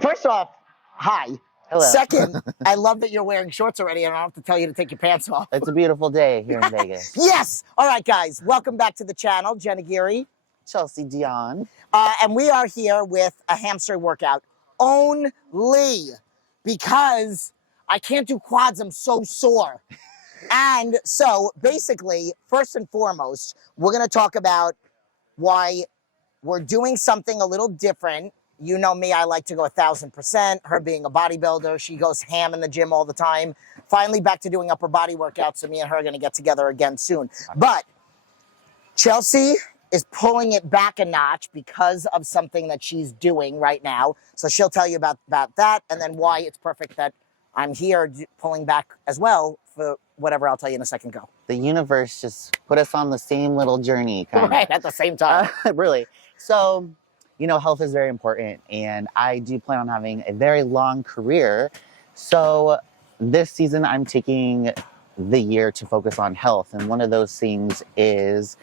First off, hi. Hello. Second, I love that you're wearing shorts already and I don't have to tell you to take your pants off. It's a beautiful day here in Vegas. Yes! All right, guys. Welcome back to the channel. Jen Aguirre. Chelsea Dion. And we are here with a hamstring workout only because I can't do quads. I'm so sore. And so basically, first and foremost, we're going to talk about why we're doing something a little different. You know me, I like to go 1,000%. Her being a bodybuilder, she goes ham in the gym all the time. Finally back to doing upper body workouts, so me and her are going to get together again soon. But Chelsea is pulling it back a notch because of something that she's doing right now. So she'll tell you about that and then why it's perfect that I'm here pulling back as well for whatever I'll tell you in a second. Go. The universe just put us on the same little journey. Right, at the same time. Really. So, you know, health is very important, and I do plan on having a very long career. So this season, I'm taking the year to focus on health. And one of those things is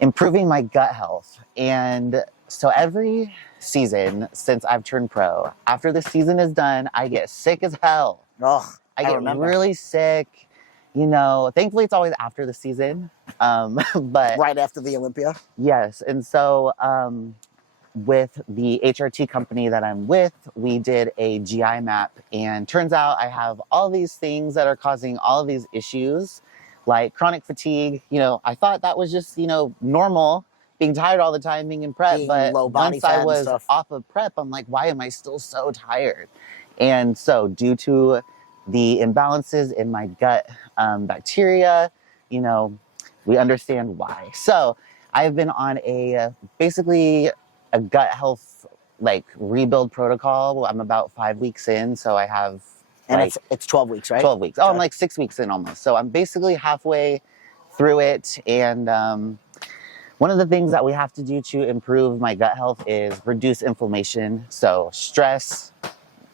improving my gut health. And so every season since I've turned pro, after the season is done, I get sick as hell. Ugh, I get really sick. You know, thankfully it's always after the season. But right after the Olympia. Yes. And so with the HRT company that I'm with, we did a GI map, and turns out I have all these things that are causing all of these issues, like chronic fatigue. You know, I thought that was just, you know, normal, being tired all the time, being in prep. But once I was off of prep, I'm like, why am I still so tired? And so due to the imbalances in my gut bacteria, you know, we understand why. So I've been on basically a gut health rebuild protocol. I'm about 5 weeks in, so I have and it's 12 weeks, right? 12 weeks. Oh, I'm like 6 weeks in almost. So I'm basically halfway through it. And one of the things that we have to do to improve my gut health is reduce inflammation. So stress,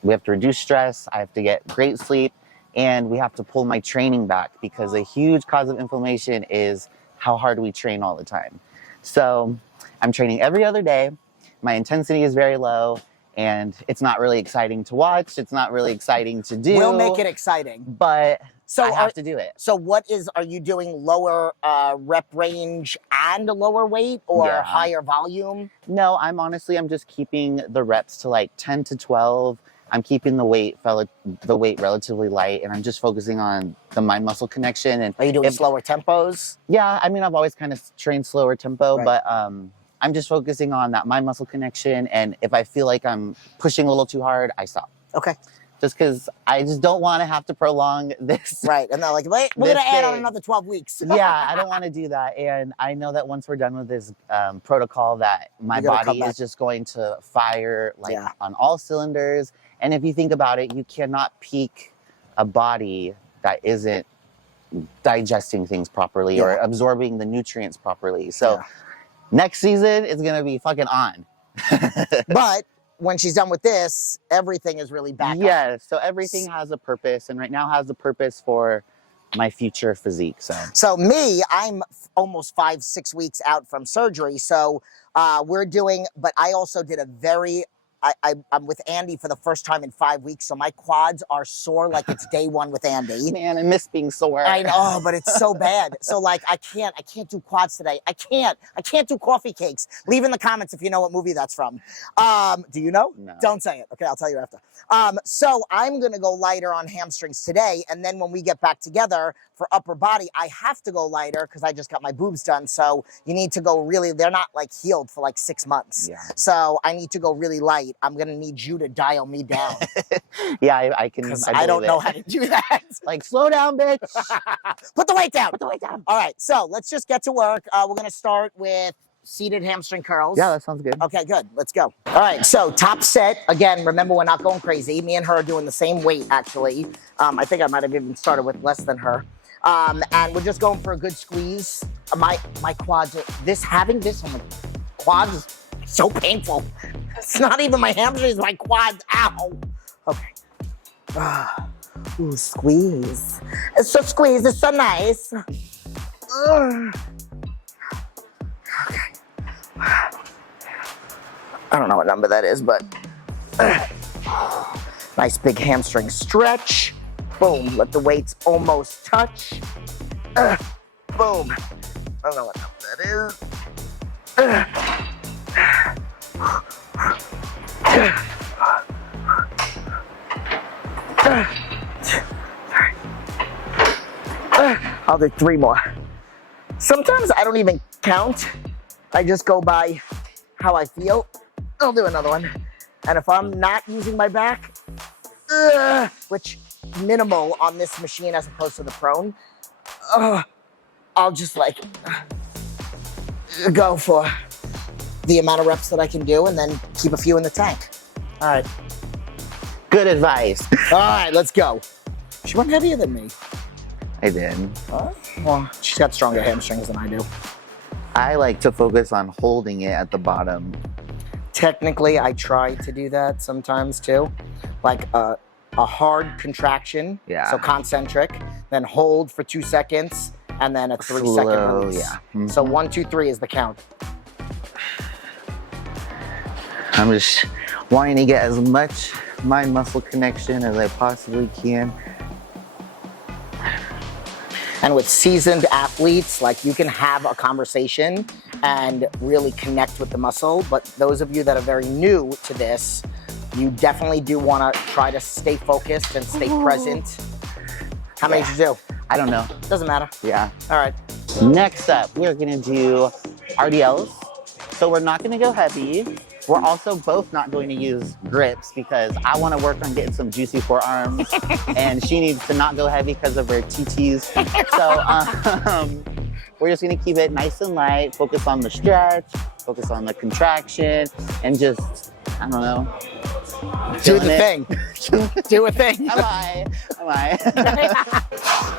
we have to reduce stress. I have to get great sleep, and we have to pull my training back, because a huge cause of inflammation is how hard we train all the time. So I'm training every other day. My intensity is very low, and it's not really exciting to watch. It's not really exciting to do. We'll make it exciting. But I have to do it. So are you doing lower rep range and a lower weight, or higher volume? No, I'm just keeping the reps to like 10 to 12. I'm keeping the weight relatively light, and I'm just focusing on the mind-muscle connection. And are you doing slower tempos? Yeah, I mean, I've always kind of trained slower tempo, but I'm just focusing on that mind-muscle connection. And if I feel like I'm pushing a little too hard, I stop. Okay. Just because I just don't want to have to prolong this. Right, and they're like, wait, we're going to add on another 12 weeks. Yeah, I don't want to do that. And I know that once we're done with this protocol, that my body is just going to fire on all cylinders. And if you think about it, you cannot peak a body that isn't digesting things properly or absorbing the nutrients properly. So next season is going to be fucking on. But when she's done with this, everything is really back up. So everything has a purpose, and right now has a purpose for my future physique. So me, I'm almost 5-6 weeks out from surgery. So but I also did I'm with Andy for the first time in 5 weeks, so my quads are sore like it's day one with Andy. Man, I miss being sore. I know, but it's so bad. So like I can't do quads today. I can't do coffee cakes. Leave in the comments if you know what movie that's from. Do you know? No. Don't say it. Okay, I'll tell you after. So I'm gonna go lighter on hamstrings today, and then when we get back together for upper body, I have to go lighter because I just got my boobs done. So you need to go really, they're not like healed for like 6 months. Yeah. So I need to go really light. I'm going to need you to dial me down. Yeah, I can. I don't know how to do that. Like, slow down, bitch. Put the weight down. Put the weight down. All right. So let's just get to work. We're going to start with seated hamstring curls. Yeah, that sounds good. Okay, good. Let's go. All right. So top set. Again, remember, we're not going crazy. Me and her are doing the same weight, actually. I think I might have even started with less than her. And we're just going for a good squeeze. My quads, having this on the quads is so painful. It's not even my hamstrings, my quads. Ow. Okay. Ooh, squeeze. It's so squeeze. It's so nice. Okay. I don't know what number that is, but Nice big hamstring stretch. Boom, let the weights almost touch. Boom. I don't know what that is. I'll do 3 more. Sometimes I don't even count. I just go by how I feel. I'll do another one. And if I'm not using my back, which minimal on this machine as opposed to the prone, I'll just like go for the amount of reps that I can do and then keep a few in the tank. All right. Good advice. All right, let's go. She went heavier than me. I did. Well, she's got stronger hamstrings than I do. I like to focus on holding it at the bottom. Technically, I try to do that sometimes too. Like a hard contraction, so concentric, then hold for 2 seconds, and then a 3-second release. Yeah. Mm-hmm. So 1, 2, 3 is the count. I'm just wanting to get as much mind muscle connection as I possibly can. And with seasoned athletes, like, you can have a conversation and really connect with the muscle. But those of you that are very new to this, you definitely do want to try to stay focused and stay present. How many did you do? I don't know. Doesn't matter. Yeah. All right. Next up, we're gonna do RDLs. So we're not gonna go heavy. We're also both not going to use grips because I want to work on getting some juicy forearms, and she needs to not go heavy because of her TTs. So we're just going to keep it nice and light, focus on the stretch, focus on the contraction, and just, I don't know. Do the thing. Do a thing. Am I?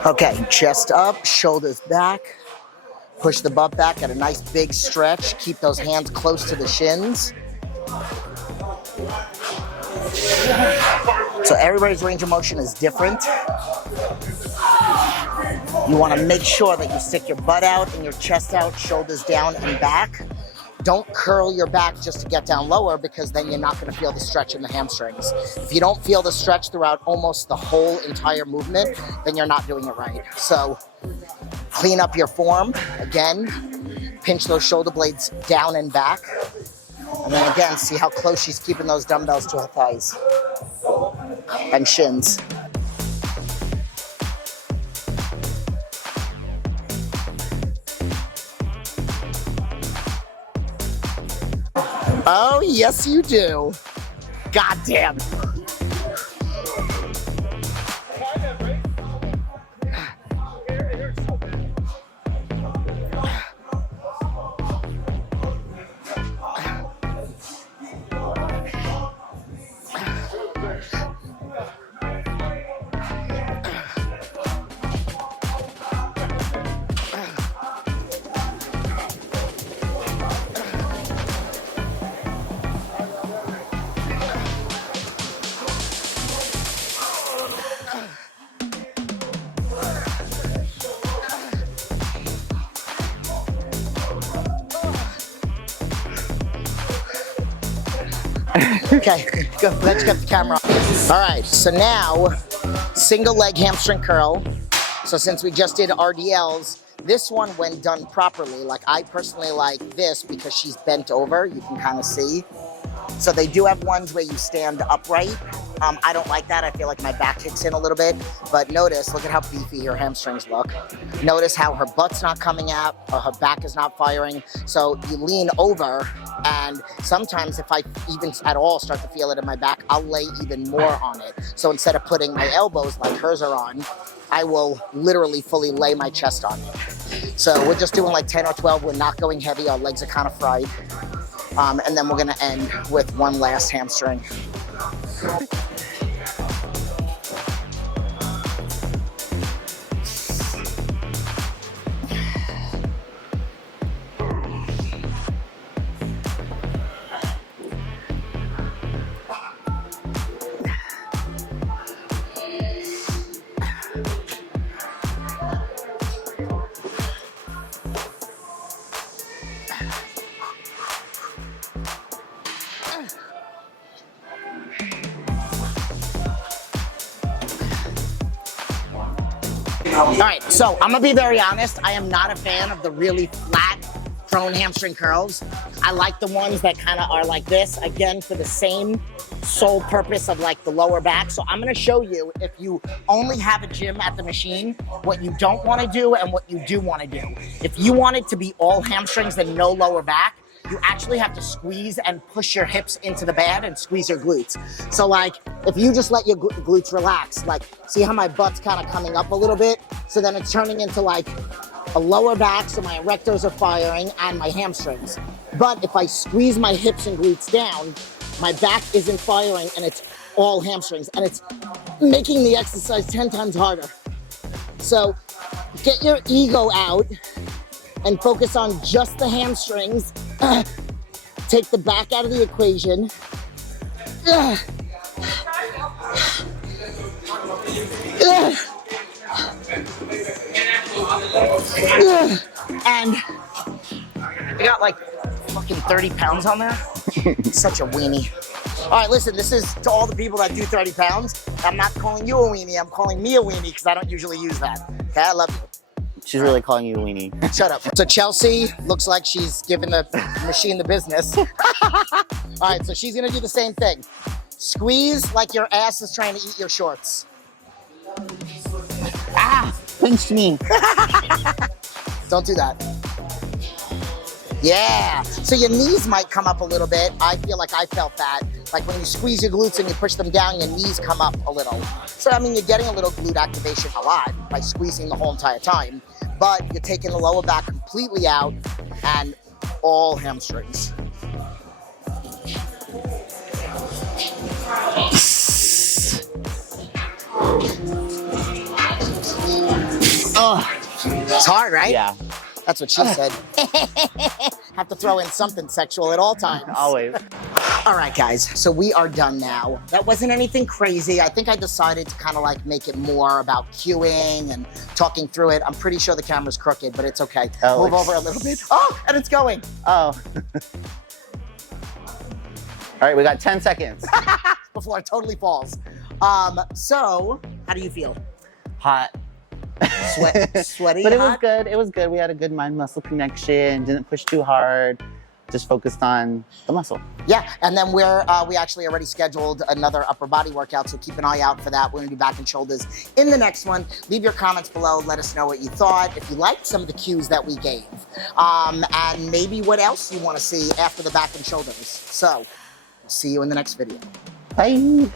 Okay, chest up, shoulders back. Push the butt back, get a nice big stretch. Keep those hands close to the shins. So everybody's range of motion is different. You want to make sure that you stick your butt out and your chest out, shoulders down and back. Don't curl your back just to get down lower, because then you're not going to feel the stretch in the hamstrings. If you don't feel the stretch throughout almost the whole entire movement, then you're not doing it right. So clean up your form. Again, pinch those shoulder blades down and back. And then again, see how close she's keeping those dumbbells to her thighs and shins. Oh, yes you do. God damn. Okay, go, let's get the camera on. All right, so now, single leg hamstring curl. So since we just did RDLs, this one, when done properly, like I personally like this because she's bent over, you can kind of see. So they do have ones where you stand upright. I don't like that. I feel like my back kicks in a little bit. But notice, look at how beefy her hamstrings look. Notice how her butt's not coming out, or her back is not firing. So you lean over, and sometimes if I even at all start to feel it in my back, I'll lay even more on it. So instead of putting my elbows like hers are on, I will literally fully lay my chest on it. So we're just doing like 10 or 12. We're not going heavy. Our legs are kind of fried. And then we're gonna end with one last hamstring. All right, so I'm gonna be very honest. I am not a fan of the really flat prone hamstring curls. I like the ones that kind of are like this, again, for the same sole purpose of like the lower back. So I'm gonna show you, if you only have a gym at the machine, what you don't wanna do and what you do wanna do. If you want it to be all hamstrings and no lower back, you actually have to squeeze and push your hips into the bed and squeeze your glutes. So like, if you just let your glutes relax, like, see how my butt's kind of coming up a little bit? So then it's turning into like a lower back, so my erectors are firing and my hamstrings. But if I squeeze my hips and glutes down, my back isn't firing and it's all hamstrings, and it's making the exercise 10 times harder. So get your ego out and focus on just the hamstrings. Take the back out of the equation. And I got like fucking 30 pounds on there. Such a weenie. All right, listen, this is to all the people that do 30 pounds. I'm not calling you a weenie, I'm calling me a weenie because I don't usually use that. Okay, I love you. She's really calling you a weenie. Shut up. So Chelsea looks like she's giving the machine the business. All right, so she's gonna do the same thing. Squeeze like your ass is trying to eat your shorts. Ah, pinched me. Don't do that. Yeah, so your knees might come up a little bit. I feel like I felt that. Like when you squeeze your glutes and you push them down, your knees come up a little. So I mean, you're getting a little glute activation a lot by squeezing the whole entire time, but you're taking the lower back completely out and all hamstrings. Oh, it's hard, right? Yeah. That's what she said. Have to throw in something sexual at all times. Always. All right, guys, so we are done now. That wasn't anything crazy. I think I decided to kind of like make it more about cueing and talking through it. I'm pretty sure the camera's crooked, but it's okay. Oh, Move over a little bit. Oh, and it's going. Oh. All right, we got 10 seconds. Before it totally falls. So, how do you feel? Hot. Sweaty, but it was hot? good. It was good. We had a good mind-muscle connection. Didn't push too hard. Just focused on the muscle. Yeah, and then we actually already scheduled another upper body workout, so keep an eye out for that. We're gonna do back and shoulders in the next one. Leave your comments below. Let us know what you thought, if you liked some of the cues that we gave, and maybe what else you want to see after the back and shoulders. So, see you in the next video. Bye.